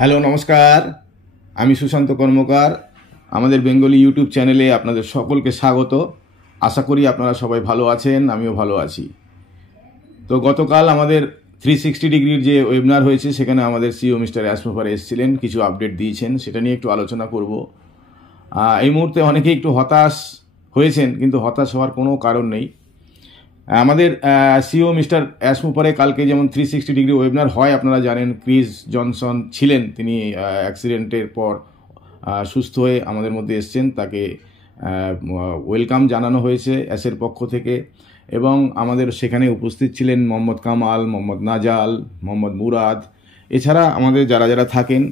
Hello, নমস্কার। আমি সুশান্ত কর্মকার। আমাদের বেঙ্গলি ইউটিউব চ্যানেলে আপনাদের সকলকে স্বাগত। আশা করি আপনারা সবাই ভালো আছেন, আমিও ভালো আছি। তো গতকাল আমাদের 360 ডিগ্রির যে ওয়েবিনার হয়েছে, সেখানে আমাদের সিইও মিস্টার অ্যাসমোফার এসেছিলেন, কিছু আপডেট দিয়েছেন, সেটা নিয়ে একটু আলোচনা করব। এই মুহূর্তে অনেকেই একটু হতাশ হয়েছেন, কিন্তু হতাশ হওয়ার কোনো কারণ নেই। আমাদের সিইও মিস্টার অ্যাসমোফারে কালকে যেমন 360 ডিগ্রি ওয়েবিনার হয়, আপনারা জানেন। ক্রিস জনসন ছিলেন, তিনি অ্যাক্সিডেন্টের পর সুস্থ হয়ে আমাদের মধ্যে এসছেন। তাকে ওয়েলকাম জানানো হয়েছে অ্যাসের পক্ষ থেকে, এবং আমাদের সেখানে উপস্থিত ছিলেন মোহাম্মদ কামাল, মোহাম্মদ নাজাল, মোহাম্মদ মুরাদ। এছাড়া আমাদের যারা যারা থাকেন,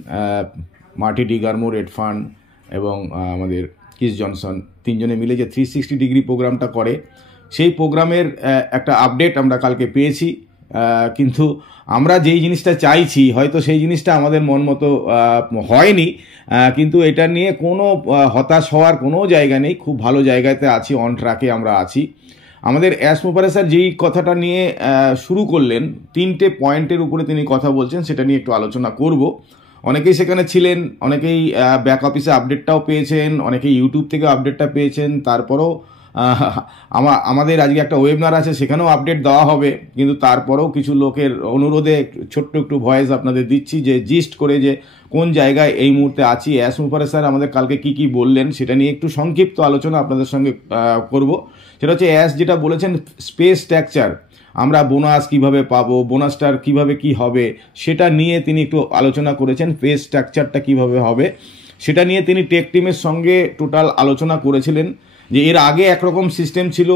মার্টি ডি গার্মোর, এডফান এবং আমাদের ক্রিস জনসন, তিনজনে মিলে যে 360 ডিগ্রি প্রোগ্রামটা করে, সেই প্রোগ্রামের একটা আপডেট আমরা কালকে পেয়েছি। কিন্তু আমরা যেই জিনিসটা চাইছি, হয়তো সেই জিনিসটা আমাদের মন মতো হয়নি, কিন্তু এটা নিয়ে কোনো হতাশ হওয়ার কোনো জায়গা নেই। খুব ভালো জায়গাতে আছি, অন ট্র্যাকে আমরা আছি। আমাদের অ্যাসমোফারে স্যার যেই কথাটা নিয়ে শুরু করলেন, 3টে পয়েন্টের উপরে তিনি কথা বলছেন, সেটা নিয়ে একটু আলোচনা করব। অনেকেই সেখানে ছিলেন, অনেকেই ব্যাক অফিসে আপডেটটাও পেয়েছেন, অনেকেই ইউটিউব থেকে আপডেটটা পেয়েছেন। তারপরেও আমাদের আজকে একটা ওয়েবিনার আছে, সেখানেও আপডেট দেওয়া হবে, কিন্তু তারপরেও কিছু লোকের অনুরোধে ছোট্ট একটু ভয়েস আপনাদের দিচ্ছি, যে জিস্ট করে যে কোন জায়গায় এই মুহূর্তে আছি। অ্যাসমোফারে স্যার আমাদের কালকে কি কি বললেন, সেটা নিয়ে একটু সংক্ষিপ্ত আলোচনা আপনাদের সঙ্গে করব। সেটা হচ্ছে যেটা বলেছেন, স্পেস স্ট্রাকচার, আমরা বোনাস কিভাবে পাবো, বোনাসটার কিভাবে কি হবে, সেটা নিয়ে তিনি একটু আলোচনা করেছেন। স্পেস স্ট্রাকচারটা কিভাবে হবে সেটা নিয়ে তিনি টেক টিমের সঙ্গে টোটাল আলোচনা করেছিলেন, যে এর আগে একরকম সিস্টেম ছিল,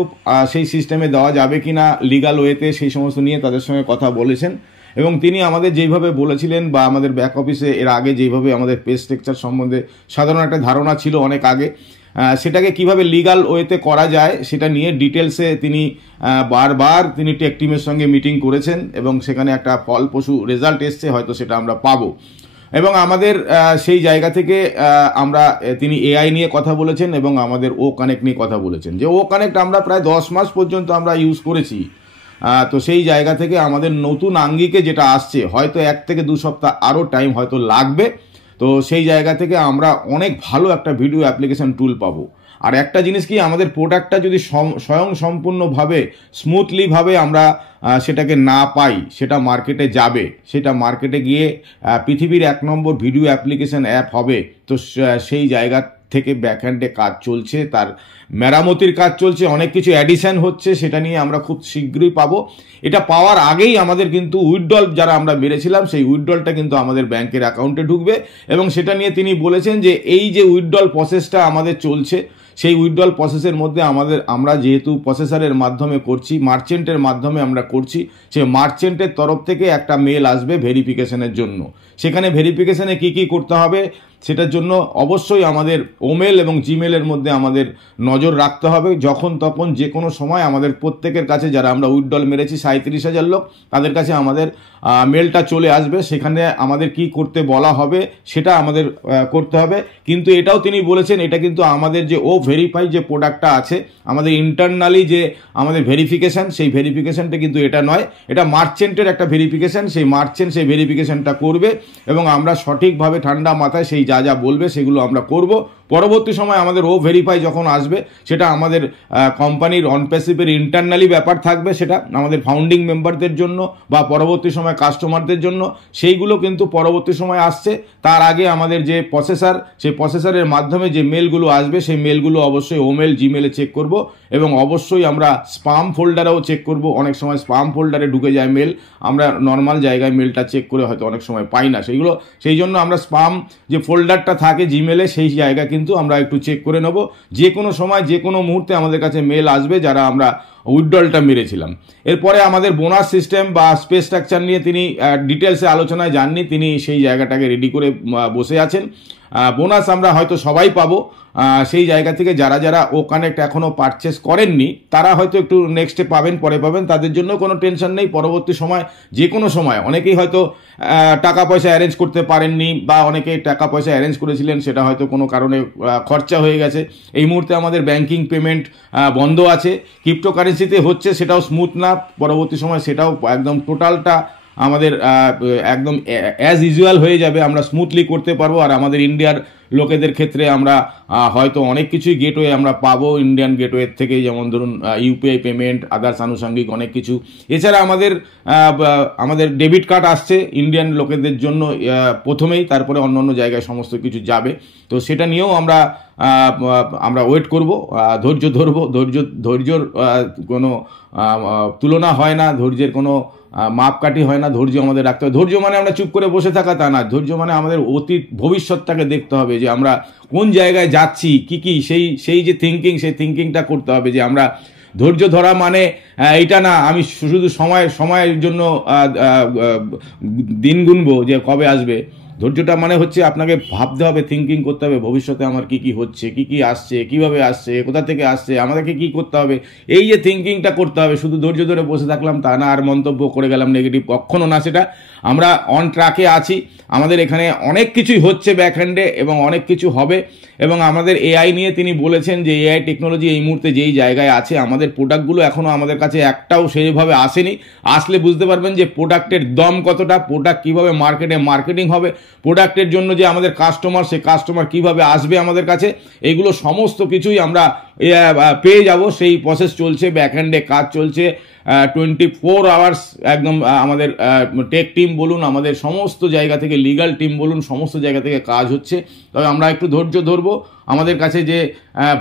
সেই সিস্টেমে দেওয়া যাবে কি না লিগাল ওয়েতে, সেই সমস্ত নিয়ে তাদের সঙ্গে কথা বলেছেন। এবং তিনি আমাদের যেইভাবে বলেছিলেন, বা আমাদের ব্যাক অফিসে এর আগে যেইভাবে আমাদের পে স্ট্রাকচার সম্বন্ধে সাধারণ একটা ধারণা ছিল অনেক আগে, সেটাকে কিভাবে লিগাল ওয়েতে করা যায় সেটা নিয়ে ডিটেলসে তিনি বারবার তিনি টেক টিমের সঙ্গে মিটিং করেছেন, এবং সেখানে একটা ফলপ্রসূ রেজাল্ট এসছে, হয়তো সেটা আমরা পাবো। এবং আমাদের সেই জায়গা থেকে তিনি এআই নিয়ে কথা বলেছেন, এবং আমাদের ও কানেক্ট নিয়ে কথা বলেছেন, যে ও কানেক্ট আমরা প্রায় 10 মাস পর্যন্ত আমরা ইউজ করেছি। তো সেই জায়গা থেকে আমাদের নতুন আঙ্গিকে যেটা আসছে, হয়তো 1 থেকে 2 সপ্তাহ আরও টাইম হয়তো লাগবে। তো সেই জায়গা থেকে আমরা অনেক ভালো একটা ভিডিও অ্যাপ্লিকেশন টুল পাবো। আর একটা জিনিস কি, আমাদের প্রোডাক্টটা যদি স্বয়ং সম্পূর্ণভাবে স্মুথলিভাবে আমরা সেটাকে না পাই, সেটা মার্কেটে যাবে, সেটা মার্কেটে গিয়ে পৃথিবীর 1 নম্বর ভিডিও অ্যাপ্লিকেশন অ্যাপ হবে। তো সেই জায়গা থেকে ব্যাকহ্যান্ডে কাজ চলছে, তার মেরামতির কাজ চলছে, অনেক কিছু অ্যাডিশন হচ্ছে, সেটা নিয়ে আমরা খুব শীঘ্রই পাবো। এটা পাওয়ার আগেই আমাদের কিন্তু উইথড্রল যারা আমরা মেরেছিলাম, সেই উইথড্রলটা কিন্তু আমাদের ব্যাংকের অ্যাকাউন্টে ঢুকবে। এবং সেটা নিয়ে তিনি বলেছেন যে এই যে উইথড্রল প্রসেসটা আমাদের চলছে, সেই উইথড্রল প্রসেসের মধ্যে আমরা যেহেতু প্রসেসরের মাধ্যমে করছি, মার্চেন্টের মাধ্যমে আমরা করছি, সেই মার্চেন্টের তরফ থেকে একটা মেল আসবে ভেরিফিকেশনের জন্য। সেখানে ভেরিফিকেশনে কি কি করতে হবে, সেটার জন্য অবশ্যই আমাদের ওমেল এবং জিমেলের মধ্যে আমাদের নজর রাখতে হবে। যখন তখন যে কোনো সময় আমাদের প্রত্যেকের কাছে, যারা আমরা উইথড্রল মেরেছি 37,000 লোক, তাদের কাছে আমাদের মেলটা চলে আসবে। সেখানে আমাদের কি করতে বলা হবে সেটা আমাদের করতে হবে। কিন্তু এটাও তিনি বলেছেন, এটা কিন্তু আমাদের যে ভেরিফাই যে প্রোডাক্টটা আছে, আমাদের ইন্টারনালি যে আমাদের ভেরিফিকেশান, সেই ভেরিফিকেশানটা কিন্তু এটা নয়, এটা মার্চেন্টের একটা ভেরিফিকেশান। সেই মার্চেন্ট সেই ভেরিফিকেশানটা করবে, এবং আমরা সঠিকভাবে ঠান্ডা মাথায় সেই যা যা বলবে সেগুলো আমরা করব। পরবর্তী সময় আমাদের ভেরিফাই যখন আসবে, সেটা আমাদের কোম্পানির অনপ্যাসিভের ইন্টারনালি ব্যাপার থাকবে, সেটা আমাদের ফাউন্ডিং মেম্বারদের জন্য বা পরবর্তী সময় কাস্টমারদের জন্য, সেইগুলো কিন্তু পরবর্তী সময় আসছে। তার আগে আমাদের যে প্রসেসর, সেই প্রসেসরের মাধ্যমে যে মেলগুলো আসবে, সেই মেলগুলো অবশ্যই ওমেল জিমেলে চেক করব, এবং অবশ্যই আমরা স্পাম ফোল্ডারেও চেক করব। অনেক সময় স্পাম ফোল্ডারে ঢুকে যায় মেল, আমরা নর্মাল জায়গায় মেলটা চেক করে হয়তো অনেক সময় পাই না সেইগুলো, সেই জন্য আমরা স্পাম যে ফোল্ডারটা থাকে জিমেলে, সেই জায়গা কিন্তু আমরা একটু চেক করে নেব। যে কোনো সময় যে কোনো মুহূর্তে আমাদের কাছে মেল আসবে যারা আমরা উইথড্রলটা মেরেছিলাম। এরপরে আমাদের বোনাস সিস্টেম বা স্পেস স্ট্রাকচার নিয়ে তিনি ডিটেলসে আলোচনায় যাননি, তিনি সেই জায়গাটাকে রেডি করে বসে আছেন। বোনাস আমরা হয়তো সবাই পাবো। সেই জায়গা থেকে যারা যারা ও কানেক্ট এখনও পারচেস করেননি তারা হয়তো একটু নেক্সটে পাবেন, পরে পাবেন, তাদের জন্য কোনো টেনশন নেই। পরবর্তী সময় যে কোনো সময় অনেকেই হয়তো টাকা পয়সা অ্যারেঞ্জ করতে পারেননি, বা অনেকেই টাকা পয়সা অ্যারেঞ্জ করেছিলেন সেটা হয়তো কোনো কারণে খরচা হয়ে গেছে। এই মুহূর্তে আমাদের ব্যাংকিং পেমেন্ট বন্ধ আছে, ক্রিপ্টোকারেন্সিতে হচ্ছে, সেটাও স্মুথ না। পরবর্তী সময় সেটাও একদম টোটালটা আমাদের একদম অ্যাজ ইউজুয়াল হয়ে যাবে, আমরা স্মুথলি করতে পারবো। আর আমাদের ইন্ডিয়ার লোকেদের ক্ষেত্রে আমরা হয়তো অনেক কিছুই গেটওয়ে আমরা পাবো ইন্ডিয়ান গেটওয়ে থেকে, যেমন ধরুন ইউপিআই পেমেন্ট, আদার্স আনুষঙ্গিক অনেক কিছু। এছাড়া আমাদের ডেবিট কার্ড আসছে ইন্ডিয়ান লোকেদের জন্য প্রথমেই, তারপরে অন্য জায়গায় সমস্ত কিছু যাবে। তো সেটা নিয়েও আমরা ওয়েট করব, ধৈর্য ধরবো। ধৈর্যর কোনো তুলনা হয় না, ধৈর্যের কোনো মাপকাঠি হয় না। ধৈর্য আমাদের রাখতে হবে। ধৈর্য মানে আমরা চুপ করে বসে থাকা তা না, ধৈর্য মানে আমাদের অতীত ভবিষ্যৎটাকে দেখতে হবে, যে আমরা কোন জায়গায় যাচ্ছি, কি সেই যে থিঙ্কিং, সেই থিঙ্কিংটা করতে হবে। যে আমরা ধৈর্য ধরা মানে এইটা না আমি শুধু সময়ের জন্য দিন গুনবো যে কবে আসবে। ধৈর্যটা মানে হচ্ছে আপনাকে ভাবতে হবে, থিঙ্কিং করতে হবে, ভবিষ্যতে আমার কি হচ্ছে, কি আসছে, কিভাবে আসছে, কোথা থেকে আসছে, আমাদেরকে কি করতে হবে, এই যে থিঙ্কিংটা করতে হবে। শুধু ধৈর্য ধরে বসে থাকলাম তা না, আর মন্তব্য করে গেলাম নেগেটিভ, কখনো না। সেটা আমরা অন ট্র্যাকে আছি, আমাদের এখানে অনেক কিছুই হচ্ছে ব্যাকহ্যান্ডে, এবং অনেক কিছু হবে। এবং আমাদের এআই নিয়ে তিনি বলেছেন যে এআই টেকনোলজি এই মুহূর্তে যেই জায়গায় আছে, আমাদের প্রোডাক্টগুলো এখনও আমাদের কাছে একটাও সেইভাবে আসেনি। আসলে বুঝতে পারবেন যে প্রোডাক্টের দম কতটা, প্রোডাক্ট কীভাবে মার্কেটিং হবে, প্রোডাক্টের জন্য যে আমাদের কাস্টমার, সেই কাস্টমার কিভাবে আসবে আমাদের কাছে, এইগুলো সমস্ত কিছুই আমরা পেয়ে যাব। সেই প্রসেস চলছে, ব্যাকহ্যান্ডে কাজ চলছে 24 আওয়ার্স একদম। আমাদের টেক টিম বলুন, আমাদের সমস্ত জায়গা থেকে লিগাল টিম বলুন, সমস্ত জায়গা থেকে কাজ হচ্ছে। তবে আমরা একটু ধৈর্য ধরবো। আমাদের কাছে যে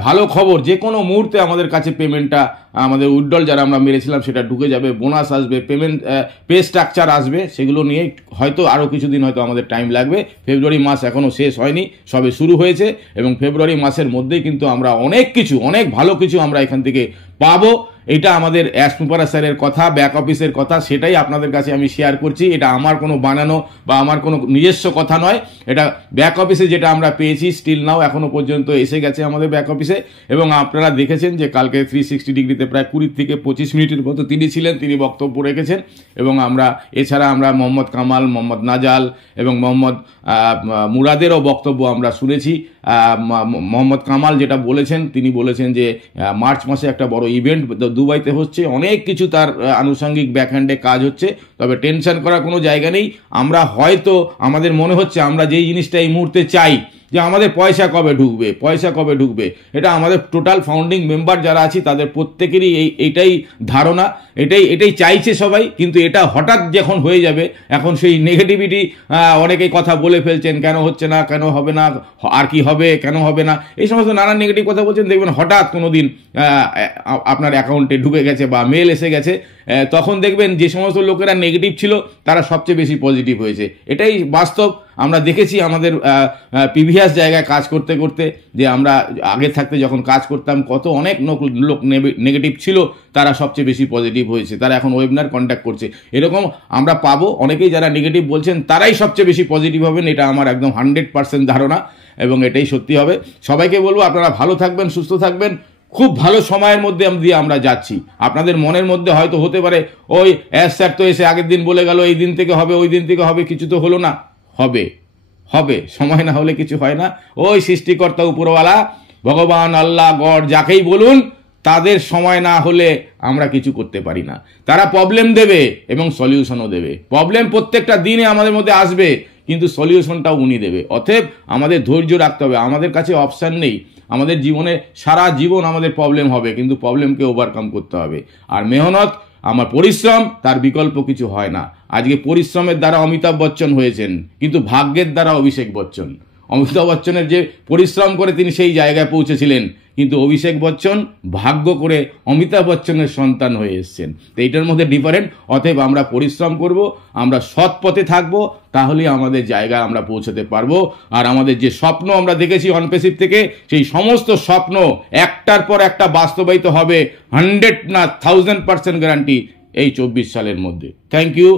ভালো খবর, যে কোনো মুহূর্তে আমাদের কাছে পেমেন্টটা, আমাদের উইথড্রল যারা আমরা মেরেছিলাম সেটা ঢুকে যাবে, বোনাস আসবে, পেমেন্ট পে স্ট্রাকচার আসবে, সেগুলো নিয়ে হয়তো আরও কিছুদিন হয়তো আমাদের টাইম লাগবে। ফেব্রুয়ারি মাস এখনও শেষ হয়নি, সবে শুরু হয়েছে, এবং ফেব্রুয়ারি মাসের মধ্যেই কিন্তু আমরা অনেক ভালো কিছু আমরা এখান থেকে পাবো। এটা আমাদের অ্যাসমুপারা স্যারের কথা, ব্যাক অফিসের কথা, সেটাই আপনাদের কাছে আমি শেয়ার করছি। এটা আমার কোনো বানানো বা আমার কোনো নিজস্ব কথা নয়, এটা ব্যাক অফিসে যেটা আমরা পেয়েছি, স্টিল নাও এখনও পর্যন্ত এসে গেছে আমাদের ব্যাক অফিসে। এবং আপনারা দেখেছেন যে কালকে 360 ডিগ্রিতে প্রায় 20 থেকে 25 মিনিটের মতো তিনি ছিলেন, তিনি বক্তব্য রেখেছেন। এবং এছাড়া আমরা মোহাম্মদ কামাল, মোহাম্মদ নাজাল এবং মোহাম্মদ মুরাদেরও বক্তব্য আমরা শুনেছি। মোহাম্মদ কামাল যেটা বলেছেন, তিনি বলেছেন যে মার্চ মাসে একটা বড় ইভেন্ট দুবাইতে হচ্ছে, অনেক কিছু তার আনুষঙ্গিক ব্যাকহ্যান্ডে কাজ হচ্ছে। তবে টেনশন করার কোনো জায়গা নেই। আমরা হয়তো আমাদের মনে হচ্ছে আমরা যেই জিনিসটা এই মুহূর্তে চাই, যে আমাদের পয়সা কবে ঢুকবে, এটা আমাদের টোটাল ফাউন্ডিং মেম্বার যারা আছি তাদের প্রত্যেকেরই এইটাই ধারণা, এটাই চাইছে সবাই। কিন্তু এটা হঠাৎ যখন হয়ে যাবে, এখন সেই নেগেটিভিটি অনেকেই কথা বলে ফেলছেন, কেন হচ্ছে না, কেন হবে না, আর কি হবে, কেন হবে না, এই সমস্ত নানান নেগেটিভ কথা বলছেন। দেখবেন হঠাৎ কোনো দিন আপনার অ্যাকাউন্টে ঢুকে গেছে বা মেল এসে গেছে, তখন দেখবেন যে সমস্ত লোকেরা নেগেটিভ ছিল তারা সবচেয়ে বেশি পজিটিভ হয়েছে। এটাই বাস্তব। আমরা দেখেছি আমাদের প্রিভিয়াস জায়গায় কাজ করতে করতে, যে আমরা আগে থাকতে যখন কাজ করতাম, অনেক লোক নেগেটিভ ছিল, তারা সবচেয়ে বেশি পজিটিভ হয়েছে, তারা এখন ওয়েবিনার কন্ট্যাক্ট করছে। এরকম আমরা পাবো। অনেকেই যারা নেগেটিভ বলছেন তারাই সবচেয়ে বেশি পজিটিভ হবেন, এটা আমার একদম 100% ধারণা, এবং এটাই সত্যি হবে। সবাইকে বলবো আপনারা ভালো থাকবেন, সুস্থ থাকবেন। খুব ভালো সময়ের মধ্যে আমরা যাচ্ছি। আপনাদের মনের মধ্যে হয়তো হতে পারে, ওই স্যার তো এসে আগের দিন বলে গেল এই দিন থেকে হবে, ওই দিন থেকে হবে, কিছু তো হলো না। হবে, সময় না হলে কিছু হয় না। ওই সৃষ্টিকর্তা, উপরওয়ালা, ভগবান, আল্লাহ, গড, যাকেই বলুন, তাদের সময় না হলে আমরা কিছু করতে পারি না। তারা প্রবলেম দেবে এবং সলিউশনও দেবে। প্রবলেম প্রত্যেকটা দিনে আমাদের মধ্যে আসবে, কিন্তু সলিউশনটাও উনি দেবে। অতএব আমাদের ধৈর্য রাখতে হবে। আমাদের কাছে অপশান নেই। আমাদের জীবনে সারা জীবন আমাদের প্রবলেম হবে, কিন্তু প্রবলেমকে ওভারকাম করতে হবে। আর মেহনত, আমার পরিশ্রম, তার বিকল্প কিছু হয় না। আজকে পরিশ্রমের দ্বারা অমিতাভ বচ্চন হয়েছেন, কিন্তু ভাগ্যের দ্বারা অভিষেক বচ্চন। অমিতাভ বচ্চনের যে পরিশ্রম করে তিনি সেই জায়গায় পৌঁছেছিলেন, কিন্তু অভিষেক বচ্চন ভাগ্য করে অমিতাভ বচ্চনের সন্তান হয়ে এসছেন। তো এইটার মধ্যে ডিফারেন্ট। অতএব আমরা পরিশ্রম করব, আমরা সৎ পথে থাকবো, তাহলেই আমাদের জায়গায় আমরা পৌঁছতে পারবো। আর আমাদের যে স্বপ্ন আমরা দেখেছি অনপেসিভ থেকে, সেই সমস্ত স্বপ্ন একটার পর একটা বাস্তবায়িত হবে, 100 না 1000% গ্যারান্টি এই 24 সালের মধ্যে। Thank you.